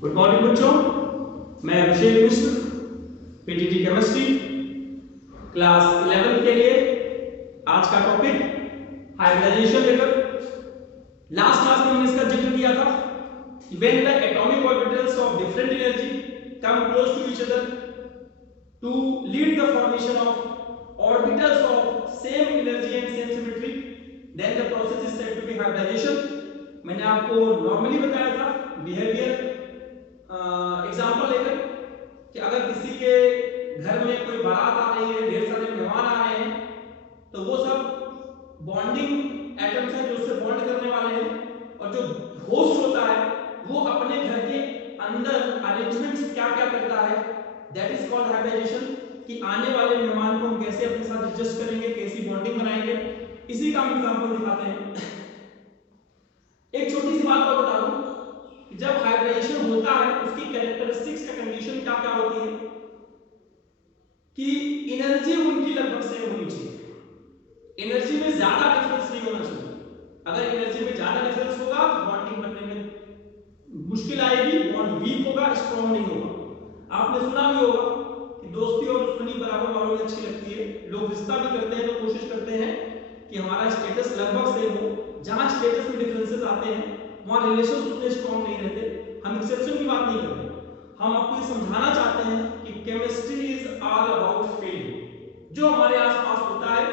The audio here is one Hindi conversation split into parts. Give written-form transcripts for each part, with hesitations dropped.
गुड मॉर्निंग बच्चों, मैं Abhishek Mishra, PTT chemistry class 11 के लिए आज का टॉपिक हाइब्रिडाइजेशन लेकर। लास्ट क्लास में हमने इसका जिक्र किया था। When the atomic orbitals of different energy come close to each other to lead the formation of orbitals of same energy and same symmetry, then the process is said to be hybridization. मैंने आपको नॉर्मली बताया था बिहेवियर एग्जाम्पल लेकर कि अगर किसी के घर में कोई बारात आ रही है, ढेर सारे मेहमान आ रहे हैं, तो वो सब बॉन्डिंग एटम्स हैं जो उससे बॉन्ड करने वाले हैं, और जो होस्ट होता है वो अपने घर के अंदर अरेंजमेंट्स क्या क्या करता है, दैट इज कॉल्ड हाइब्रिडाइजेशन। कि आने वाले मेहमान को हम कैसे अपने साथ एडजस्ट करेंगे, कैसी बॉन्डिंग बनाएंगे, इसी का हम एग्जाम्पल दिखाते हैं। एक छोटी सी बात और बता दूं, जब हाइब्रिडाइजेशन होता है उसकी कैरेक्टरिस्टिक्स या कंडीशन क्या क्या होती है कि एनर्जी उनकी लगभग सेम होनी चाहिए। एनर्जी में ज्यादा डिफरेंस नहीं होना चाहिए। अगर एनर्जी में ज्यादा डिफरेंस होगा तो बॉन्डिंग बनने में मुश्किल आएगी, बॉन्ड वीक होगा, स्ट्रॉन्ग नहीं होगा। आपने सुना भी होगा कि दोस्ती और दुश्मनी बराबर वालों में अच्छी लगती है। लोग रिश्ता भी करते हैं तो कोशिश करते हैं कि हमारा स्टेटस लगभग सेम हो। जहां स्टेटस में डिफरेंसेस आते हैं वहां रिलेशन उतने स्ट्रॉन्ग नहीं रहते। हम एक्सेप्शन की बात नहीं कर रहे, हम आपको ये समझाना चाहते हैं कि chemistry is all about feeling. जो हमारे आसपास होता है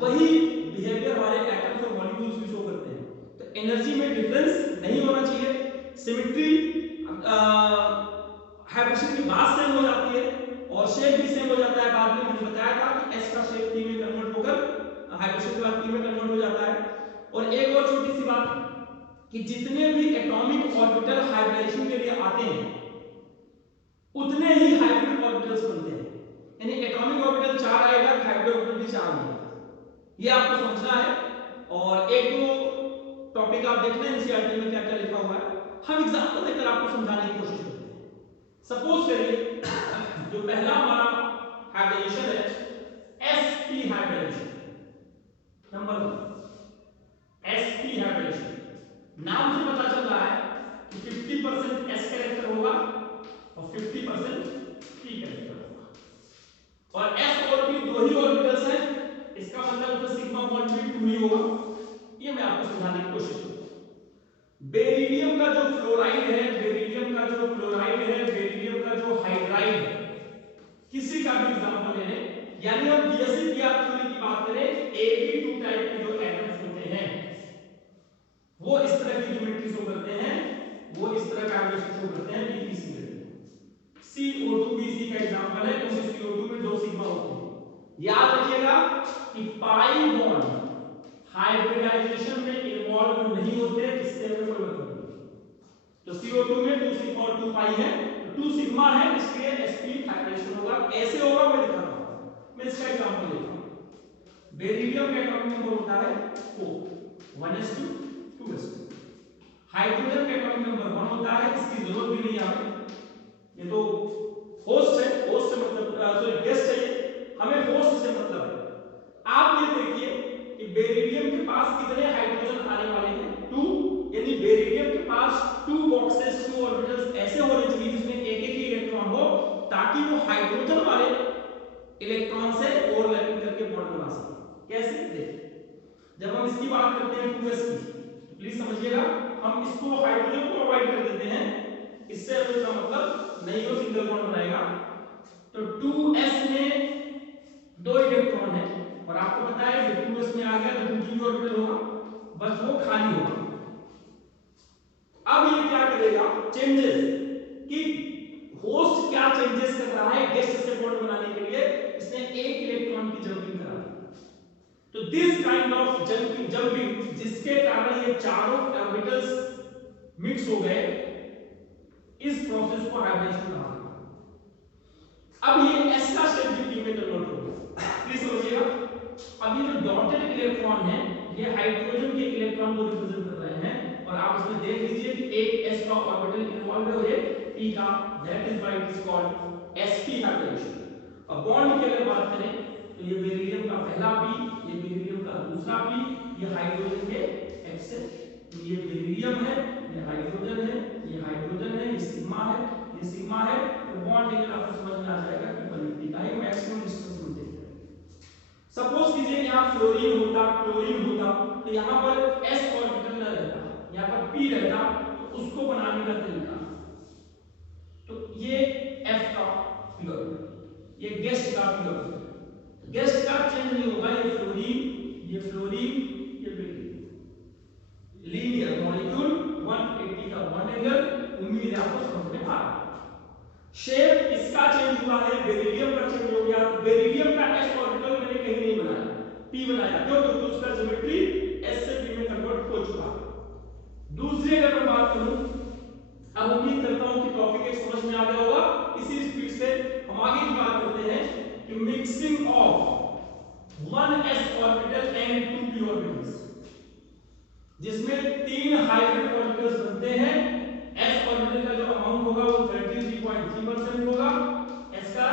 वही बिहेवियर हमारे एटम्स और मॉलिक्यूल्स भी शो करते हैं। तो एनर्जी में डिफरेंस नहीं होना चाहिए। सिमेट्री हाइब्रिडेशन की बात सेम हो जाती है और शेप भी सेम हो जाता है। बाद में मैंने बताया था कि एस का शेप पी में कन्वर्ट होकर हाइब्रिडेशन के बाद पी में कन्वर्ट हो जाता है। और एक और छोटी सी बात कि जितने भी एटॉमिक ऑर्बिटल हाइब्रिडेशन के लिए आते हैं उतने ही हाइब्रिड ऑर्बिटल्स बनते हैं। यानी एटॉमिक ऑर्बिटल 4 आएगा, हाइब्रिड ऑर्बिटल भी 4 आएगा। ये आपको समझना है। और एक दो टॉपिक आप देख लें एनसीईआरटी में क्या क्या लिखा हुआ है, हम एग्जांपल देकर आपको समझाने की कोशिश करते हैं। सपोज करिए जो पहला हमारा हाइब्रिडेशन है sp hybridization, number 1 sp hybridization. नाम से पता चल रहा है कि 50% s कैरेक्टर होगा और 50% p कैरेक्टर होगा, और s और p दो ही ऑर्बिटल्स हैं, इसका मतलब उसका सिग्मा बॉन्ड भी 2 ही होगा। ये मैं आपको समझाने की कोशिश करूंगा। बेरिलियम का जो फ्लोराइड है, बेरिलियम का जो क्लोराइड है, बेरिलियम का जो हाइड्राइड है, किसी का भी एग्जांपल ले लें, यानी हम बीएससी थ्योरी की बात करें, ab2 टाइप के जो एटम्स होते हैं वो इस तरह की ज्योमेट्री शो करते हैं, वो इस तरह का हाइब्रिडेशन शो करते हैं। बीपीसी CO2BC का एग्जांपल है, क्योंकि CO2 में 2 सिग्मा होते हैं। याद रखिएगा कि पाई बॉन्ड हाइब्रिडाइजेशन में इन्वॉल्व नहीं होते, इससे हमें कोई मतलब नहीं। तो CO2 में 2 सिग्मा और 2 पाई है, तो 2 सिग्मा है, इसलिए sp हाइब्रिडेशन होगा। कैसे होगा मैं दिखाता हूं। मैं इसका एग्जांपल लेता हूं। बेरिलियम का एटॉमिक नंबर होता है 4, 1s2 2s2। हाइड्रोजन का एटॉमिक नंबर 1 होता है, इसकी जरूरत भी नहीं है। ये तो होस्ट है, होस्ट से मतलब सॉरी गेस्ट है, हमें होस्ट से मतलब है। आप ये देखिए कि बेरिलियम के पास कितने हाइड्रोजन आने वाले हैं, 2। यानी बेरिलियम के पास 2 बॉक्सेस, 2 ऑर्बिटल्स ऐसे होने चाहिए जिसमें एक एक ही इलेक्ट्रॉन हो, ताकि वो हाइड्रोजन वाले इलेक्ट्रॉन से ओवरलैपिंग करके बॉन्ड बना सके। कैसे? देखिए, जब हम इसकी बात करते हैं 2s की, प्लीज समझिएगा, हम इसको हाइड्रोजन को अवॉइड कर देते हैं, इससे हमें इसका मतलब नहीं हो, सिंगल बॉन्ड बनाएगा। तो 2s में 2 इलेक्ट्रॉन है, और आपको पता है कि 2s में आ गया तो 2p ऑर्बिटल होगा, बस वो खाली होगा। अब ये क्या करेगा, चेंजेस, कि होस्ट क्या चेंजेस कर रहा है गेस्ट से बॉन्ड बनाने के लिए, इसने एक इलेक्ट्रॉन की जंपिंग करा दी। तो दिस काइंड ऑफ जंपिंग जिसके कारण ये चारों ऑर्बिटल्स मिक्स हो गए, इस प्रोसेस को हाइब्रिडेशन कहा जाता है। अब ये s का शेप भी p में कन्वर्ट हो गया। प्लीज समझिएगा, अब ये जो डॉटेड इलेक्ट्रॉन है ये हाइड्रोजन के इलेक्ट्रॉन को रिप्रेजेंट कर रहे हैं, और आप इसमें देख लीजिए कि एक s का ऑर्बिटल इन्वॉल्व है और एक p का, that is why it is called sp hybridization. अब बॉन्ड की अगर बात करें तो ये बेरिलियम का पहला p, ये बेरिलियम का दूसरा p, ये हाइड्रोजन के x है, तो ये बेरिलियम है, ये हाइड्रोजन है, ये हाइड्रोजन है, ये सिग्मा है, कीजिए यहाँ फ्लोरीन होता, क्लोरीन होता, तो यहाँ पर s ऑर्बिटल न रहता, यहाँ पर p रहता, तो उसको बनाने का तरीका, तो ये f का p ऑर्बिटल, ये गेस्ट का p ऑर्बिटल, गेस्ट का चेंज नहीं होगा, ये फ्लोरीन, ये फ्लोरीन, ये बेरिलियम, लीनियर मॉलिक्यूल, 180 का बॉन्ड एंगल, उम्मीद है आपको समझ में आ रहा है। शेप इसका चेंज हुआ है, बेरिलियम का चेंज हो गया, बेरिलियम का s ऑर्बिटल मैंने कहीं नहीं बनाया, p बनाया, क्यों? क्योंकि उसका ज्योमेट्री s से p में कन्वर्ट हो चुका है। दूसरी अगर मैं बात करूं, अब उम्मीद करता हूं कि टॉपिक एक समझ में आ गया होगा, इसी स्पीड से हम आगे की बात करते हैं कि mixing of 1s orbital and 2p orbitals, जिसमें 3 हाइब्रिड ऑर्बिटल्स बनते हैं, s ऑर्बिटल का जो अमाउंट होगा वो 33.3% होगा s का,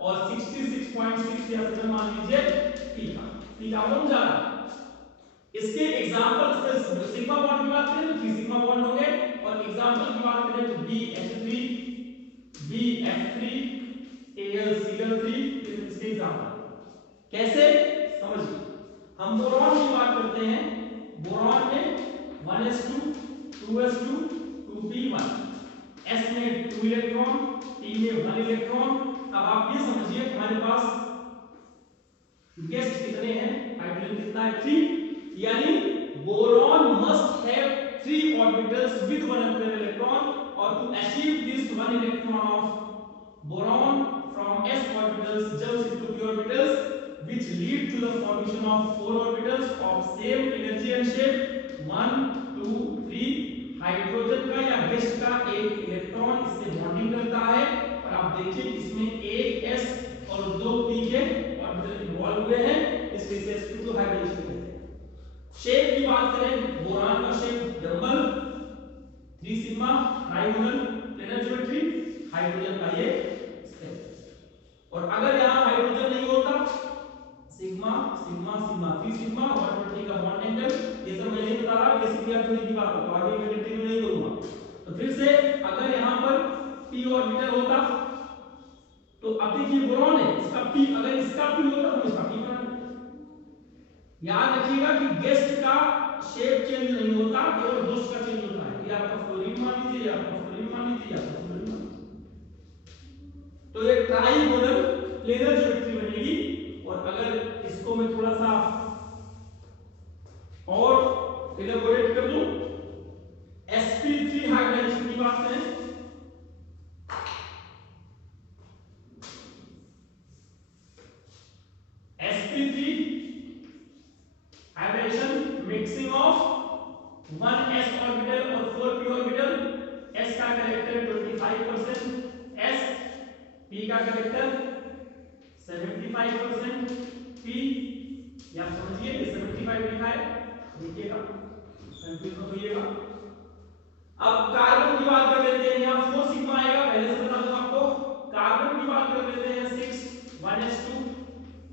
और 66.6 या फिर मान लीजिए p का अमाउंट ज्यादा। इसके एग्जांपल्स में सिग्मा बॉन्ड की बात करें तो 3 सिग्मा बॉन्ड होंगे, और एग्जांपल की बात करें तो BH3, BF3, AlCl3, इसके एग्जांपल कैसे समझिए। हम बोरॉन की बात करते हैं, बोरॉन में 1s2, 2s2, 2p1, s में 2 इलेक्ट्रॉन, p में 1 इलेक्ट्रॉन। अब आप ये समझिए हमारे पास गेस्ट कितने हैं, हाइड्रोजन कितना है, 3, यानी boron must have 3 orbitals with 1 unpaired electron, और to achieve this 1 electron of boron from s orbitals jumps into p orbitals which lead to the formation of 4 orbitals of same energy and shape, 1 2 3। Hydrogen का या गेस्ट का एक इलेक्ट्रॉन इससे बॉन्डिंग करता है, और आप देखिए इसमें एक s और 2 p के ऑर्बिटल इन्वॉल्व हुए हैं, इसलिए इसे sp2 हाइब्रिडेशन कहते हैं। शेप की बात करें, बोरान का shape double 3 sigma trigonal planar geometry, hydrogen का ये स्टेप, और अगर यहां हाइड्रोजन नहीं होता, सिग्मा सिग्मा सिग्मा 3 सिग्मा 120 का बॉन्ड एंगल, ये सब मैं नहीं बता रहा, बेसिकली आप थोड़ी की बात है, तो आगे मैं कंटिन्यू नहीं करूंगा। तो फिर से अगर यहां पर p ऑर्बिटल होता, तो अब देखिए बोरॉन है, इसका p, अगर इसका p होता तो इसका p बना देते। याद रखिएगा कि गेस्ट का शेप चेंज नहीं होता, केवल होस्ट का चेंज होता है, ये आपका फ्लोरीन मान लीजिए, आपका फ्लोरीन मान लीजिए, आपका फ्लोरीन मान लीजिए, तो ये ट्राइगोनल प्लेनर ज्योमेट्री बनेगी। और अगर इसको मैं थोड़ा सा और इलेबोरेट कर दूं, sp3 हाइब्रिडेशन की बात करें, sp3 hybridisation mixing of 1s orbital और 4p ऑर्बिटल, s का कैरेक्टर 25%, s p का कैरेक्टर 75%, p या समझिए ये 75 लिखा है, देखिएगा कंफ्यूज मत होइएगा। अब कार्बन की बात कर लेते हैं, यहाँ 4 सिग्मा आएगा, पहले से बता दूं आपको। कार्बन की बात कर लेते हैं 6, 1s2,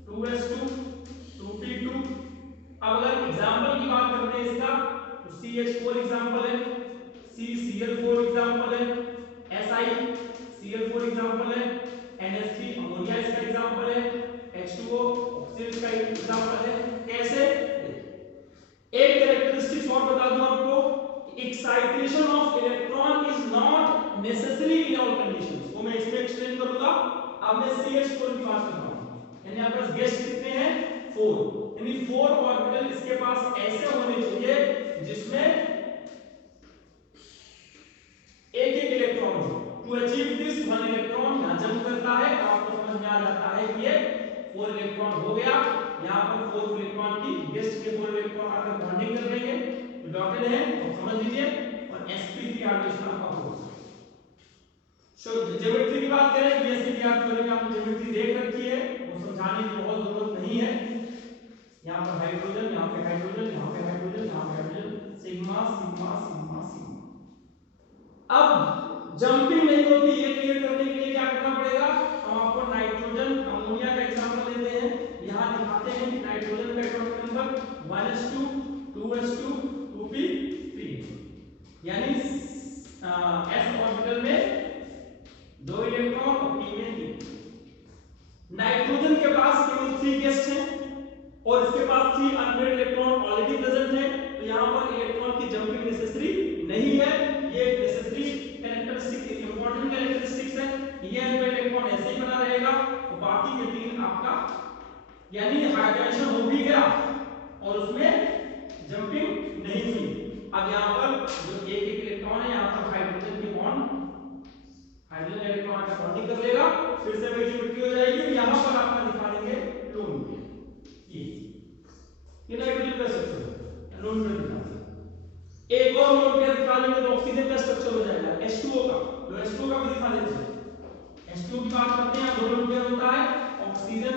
2s2, 2p2। अब अगर एग्जांपल की बात करते हैं इसका, तो CH4 एग्जांपल है, CCl4 एग्जांपल है, SiCl4 एग्जांपल है, NH3 अमोनिया इसका एग्जांपल है, H2O ऑक्सीजन इसका एग्जांपल है। कैसे? एक कैरेक्टरिस्टिक्स और बता दूं आपको, excitation of electron is not necessary in all conditions, वो मैं इसमें एक्सप्लेन करूंगा। अब मैं CH4 की बात कर रहा हूं, यानी आपके पास गेस्ट कितने हैं, 4, यानी 4 ऑर्बिटल इसके पास ऐसे होने चाहिए जिसमें एक इलेक्ट्रॉन हो। टू अचीव दिस 1 इलेक्ट्रॉन यहां जंप करता है, और आपको समझ में आ जाता है कि ये 4 इलेक्ट्रॉन हो गया। यहां पर 4 इलेक्ट्रॉन की गेस्ट के 4 इलेक्ट्रॉन आकर बॉन्डिंग कर देंगे, तो डॉटेड है, तो समझ लीजिए, और sp3 हाइब्रिडेशन आपका हो। सो ज्योमेट्री की बात करें, बीएससी थ्योरी में आपने ज्योमेट्री देख रखी है, वो समझाने की बहुत जरूरत नहीं है। यहां पर हाइड्रोजन, यहां पे हाइड्रोजन, यहां पे हाइड्रोजन, यहां पे hydrogen, sigma sigma sigma sigma. अब जंपिंग नहीं होती, ये क्लियर करने के लिए क्या करना पड़ेगा, हम आपको नाइट्रोजन अमोनिया का एग्जांपल देते हैं। यहां दिखाते हैं कि नाइट्रोजन का atomic number 1s2, 2s2, 2p3, यानी s ऑर्बिटल में 2 इलेक्ट्रॉन और p में 3। नाइट्रोजन के पास केवल 3 गेस्ट हैं, और इसके पास 3 अनपेयर्ड इलेक्ट्रॉन ऑलरेडी प्रेजेंट है, तो यहाँ पर इलेक्ट्रॉन की जंपिंग नेसेसरी नहीं है। ये एक नेसेसरी कैरेक्टरिस्टिक, इंपॉर्टेंट कैरेक्टरिस्टिक्स है। ये अनपेयर्ड इलेक्ट्रॉन ऐसे ही बना रहेगा, तो बाकी के 3 आपका यानी हाइब्रिडाइजेशन हो भी गया और उसमें जंपिंग नहीं हुई। अब यहाँ पर जो एक इलेक्ट्रॉन है, यहाँ पर हाइड्रोजन की बॉन्ड, हाइड्रोजन इलेक्ट्रॉन का बॉन्डिंग कर लेगा, फिर से वही ज्योमेट्री हो जाएगी। यहाँ पर आपका दिखा देंगे लोन पेयर, ये नाइट्रोजन का स्ट्रक्चर लोन पेयर दिखा देंगे। एक और लोन पेयर दिखा देंगे तो ऑक्सीजन का स्ट्रक्चर हो जाएगा H2O का, तो H2O का भी दिखा देते हैं। H2O की बात करते हैं, दो लोन पेयर होता है ऑक्सीजन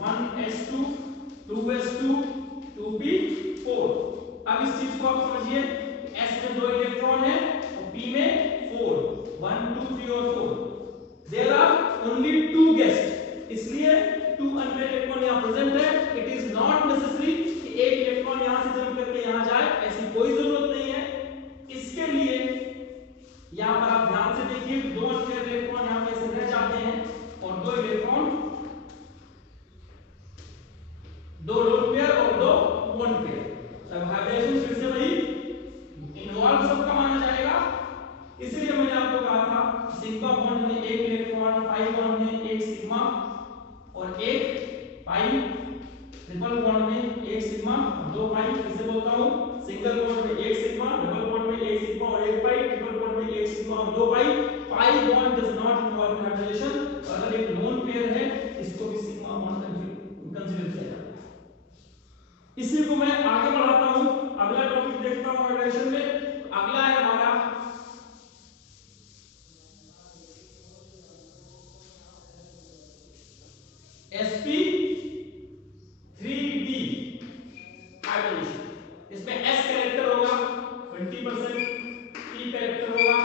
1s2 2s2 2p4। अब इस चीज को आप समझिए, S में 2 इलेक्ट्रॉन है और P में 4, 1 2 3 और 4। देयर आर ओनली 2 गेस्ट, इसलिए 2 अनपेयर्ड इलेक्ट्रॉन यहां प्रेजेंट है। इट इज नॉट नेसेसरी कि एक इलेक्ट्रॉन यहां से जंप करके यहां जाए, ऐसी कोई जरूरत नहीं है। इसके लिए यहां पर आप ध्यान से देखिए, 2 अनपेयर्ड इलेक्ट्रॉन यहां पे ऐसे रह जाते हैं और 2 इलेक्ट्रॉन, 2 लोन पेयर और 2 बॉन्ड पेयर। अब हाइब्रिडाइजेशन फिर से वही इन्वॉल्व सबका माना जाएगा, इसलिए मैंने आपको कहा था सिग्मा बॉन्ड में एक इलेक्ट्रॉन, पाई बॉन्ड में एक सिग्मा और एक पाई, ट्रिपल बॉन्ड में एक सिग्मा और 2 पाई। फिर से बोलता हूं, सिंगल बॉन्ड में एक सिग्मा, डबल बॉन्ड में एक सिग्मा और एक पाई, ट्रिपल बॉन्ड में एक सिग्मा और 2 pi. Pi bond does not involve in hybridization. अगर एक लोन पेयर है, इसको भी सिग्मा बॉन्ड कंसीडर किया जाता है। इसी को मैं आगे बढ़ाता हूं, अगला टॉपिक देखता हूं हाइब्रिडाइजेशन में। अगला है हमारा sp3d हाइब्रिडाइजेशन। इसमें s कैरेक्टर होगा 20%, p कैरेक्टर होगा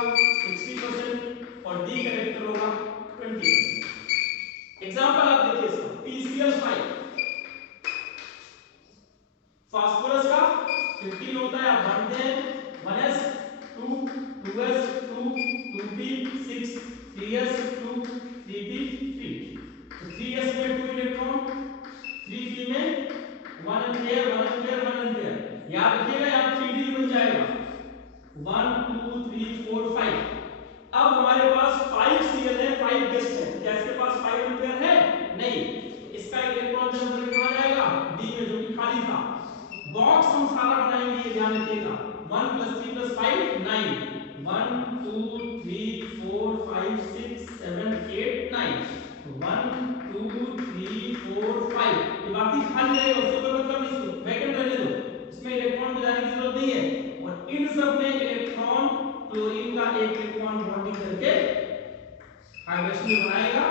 60% और d कैरेक्टर होगा 20%। एग्जांपल आप देखिए इसका, PCl5 फास्फोरस का 15 होता है, आप जानते हैं 1s 2 2s 2 2p 6 3s 2 3p 3। तो 3s में 2 इलेक्ट्रॉन, 3p में 1 एम्पीयर 1 एम्पीयर 1 एम्पीयर। याद रखिएगा यहां 3d बन जाएगा 1 2 3 4 5। अब हमारे पास 5cl है, 5 गेस्ट है, क्या इसके पास 5 एम्पीयर है? नहीं। इसका इलेक्ट्रॉन जंप करके कहां जाएगा? d में, जो कि खाली था। बॉक्स हम सारा बनाएंगे, ये ध्यान रखिएगा। 1 + 3 + 5 9, 1 2 3 4 5 6 7 8 9, 1 2 3 4 5। ये बाकी खाली रहेगा, उससे कोई मतलब नहीं, इसको वैकेंट रहने दो, इसमें इलेक्ट्रॉन मिलाने की जरूरत नहीं है। और इन सब में इलेक्ट्रॉन क्लोरीन का एक इलेक्ट्रॉन बॉन्डिंग करके हाइड्रोजन बनाएगा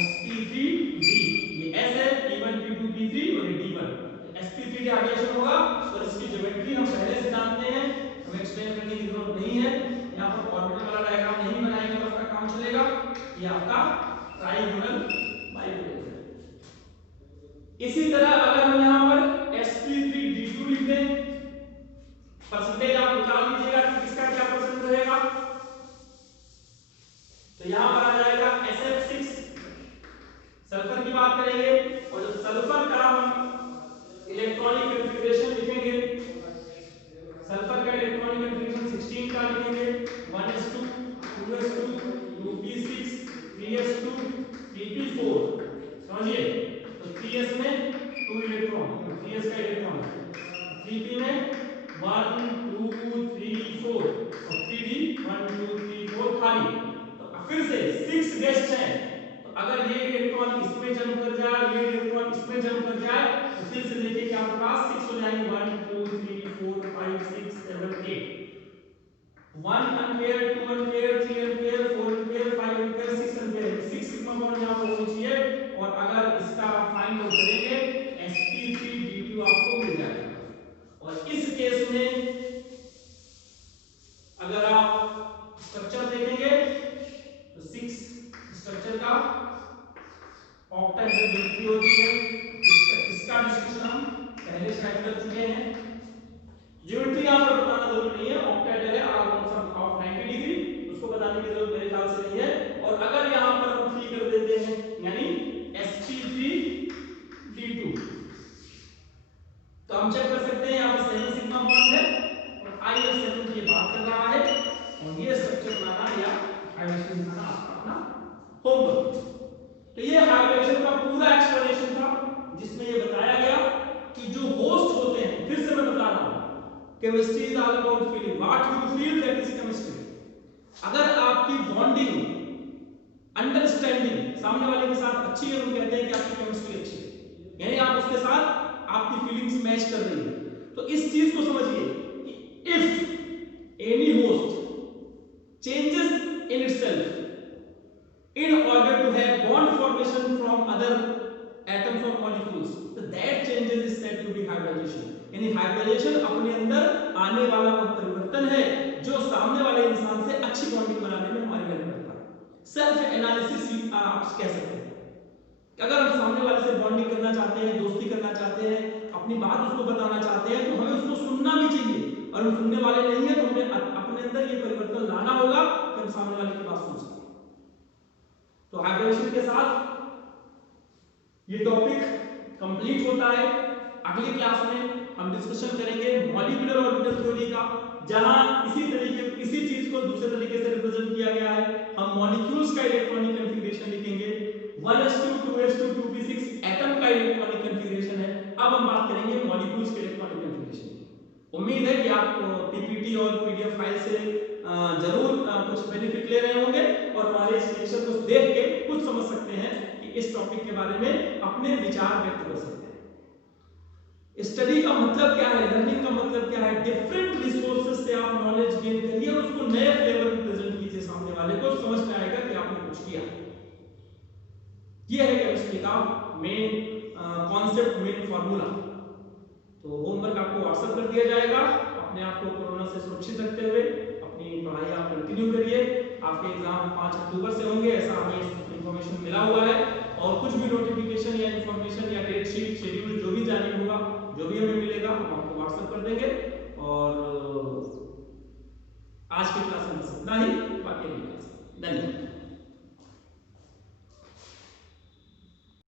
sp3d। ये S है, p1 p2 p3 और ये d1। sp3d हाइड्रोजन होगा और इसकी ज्योमेट्री हम पहले से जानते हैं, हमें एक्सप्लेन करने की जरूरत नहीं है। यहां पर ऑर्बिटल वाला डायग्राम नहीं बनाएंगे तो आपका काम चलेगा। ये आपका ट्राइगोनल बाइपोलर है। इसी तरह अगर हम यहां पर sp3d2 लिख दें, परसेंटेज आप निकाल लीजिएगा कि किसका क्या परसेंट रहेगा। तो यहां पर आ जाएगा SF6, सल्फर की बात करेंगे, और जो सल्फर का हम इलेक्ट्रॉनिक कॉन्फ़िगरेशन लिखेंगे, सल्फर का इलेक्ट्रॉनिक कॉन्फ़िगरेशन 16 का लिखेंगे, 1s2 2s2 2p6 3s2 3p4। समझिए, तो 3s में 2 इलेक्ट्रॉन, तो 3s का इलेक्ट्रॉन, 3p में 1 2 3 4 और 3d 1 2 3 4 खाली। तो फिर से 6 गेस्ट हैं, तो अगर ये इलेक्ट्रॉन इसमें जंप कर जाए, ये इलेक्ट्रॉन इसमें जंप कर जाए, तो फिर से देखिए कि आपके पास 6 हो जाएंगे, 1 2 3 4 5 6 7 8। 1 ampere 2 ampere 3 ampere 4 ampere 5 ampere 6 ampere, 6 sigma bond यहां पर होनी चाहिए। और अगर इसका फाइंड आउट करेंगे sp3d2 आपको मिल जाएगा। और इस केस में अगर आप स्ट्रक्चर देखेंगे तो 6 स्ट्रक्चर का ऑक्टेट ज्योमेट्री होती है, इसका डिस्कशन हम पहले स्लाइड कर चुके हैं। ज्योमेट्री यहां पर बताना जरूरी नहीं है, ऑक्टेट है ऑफ 90 डिग्री, उसको बताने की जरूरत मेरे ख्याल से नहीं है। और अगर यहां पर हम 3 कर देते हैं, यानी sp3d2, तो हम चेक कर सकते हैं यहाँ पे 7 सिग्मा बॉन्ड है और IF7 की बात कर रहा है और ये स्ट्रक्चर बनाना या हाइब्रिडेशन दिखाना आपका अपना होमवर्क। तो ये हाइब्रिडेशन का पूरा एक्सप्लेनेशन था जिसमें ये बताया गया कि जो होस्ट होते हैं, फिर से मैं बता रहा हूं, chemistry is all about feeling, what you feel that is chemistry. अगर आपकी बॉन्डिंग, अंडरस्टैंडिंग सामने वाले के साथ अच्छी है तो कहते हैं कि आपकी केमिस्ट्री अच्छी है, यानी आप उसके साथ आपकी फीलिंग्स मैच कर रही है। तो इस चीज को समझिए कि if any host changes in itself in order to have bond formation from other atoms or molecules, so that changes is said to be hybridization। यानी हाइब्रिडाइजेशन अपने अंदर आने वाला वो परिवर्तन है जो सामने वाले इंसान से अच्छी बॉन्डिंग बनाने में हमारी हेल्प करता है। सेल्फ एनालिसिस आप कह सकते हैं कि अगर हम सामने वाले से बॉन्डिंग करना चाहते हैं, दोस्ती करना चाहते हैं, अपनी बात उसको बताना चाहते हैं, तो हमें उसको सुनना भी चाहिए और हम सुनने वाले नहीं है तो हमें अपने अंदर ये परिवर्तन लाना होगा कि हम सामने वाले की बात सुन सकें। तो हाइब्रिडेशन के साथ ये टॉपिक कंप्लीट होता है। अगली क्लास में हम डिस्कशन करेंगे मॉलिक्यूलर ऑर्बिटल थ्योरी का, जहां इसी चीज को दूसरे तरीके से रिप्रेजेंट किया गया है। हम मॉलिक्यूल्स का इलेक्ट्रॉनिक कॉन्फ़िगरेशन लिखेंगे, 1s2 2s2 2p6 एटम का इलेक्ट्रॉनिक कॉन्फ़िगरेशन है। अब हम बात करेंगे मॉलिक्यूल्स के इलेक्ट्रॉनिक कॉन्फ़िगरेशन की। उम्मीद है कि आप पीपीटी और पीडीएफ फाइल से जरूर कुछ बेनिफिट ले रहे होंगे और हमारे इस लेक्चर को देख के कुछ समझ सकते हैं कि इस टॉपिक के बारे में अपने विचार व्यक्त कर सकते हैं। स्टडी का मतलब क्या है, लर्निंग का मतलब क्या है, डिफरेंट रिसोर्सेज से आप नॉलेज गेन करिए और उसको नए फ्लेवर में प्रेजेंट कीजिए, सामने वाले को समझ में आएगा कि आपने कुछ किया। यह है केमिस्ट्री का मेन कॉन्सेप्ट, मेन फार्मूला। तो होमवर्क आपको व्हाट्सएप कर दिया जाएगा। अपने आप को कोरोना से सुरक्षित रखते हुए अपनी पढ़ाई आप कंटिन्यू करिए। आपके एग्जाम 5 अक्टूबर से होंगे, ऐसा हमें इंफॉर्मेशन मिला हुआ है। और कुछ भी नोटिफिकेशन या इंफॉर्मेशन या डेट शीट, शेड्यूल जो भी जारी होगा, जो भी हमें मिलेगा, हम आपको व्हाट्सएप कर देंगे। और आज की क्लास में बस इतना ही, बाकी अगली क्लास। धन्यवाद।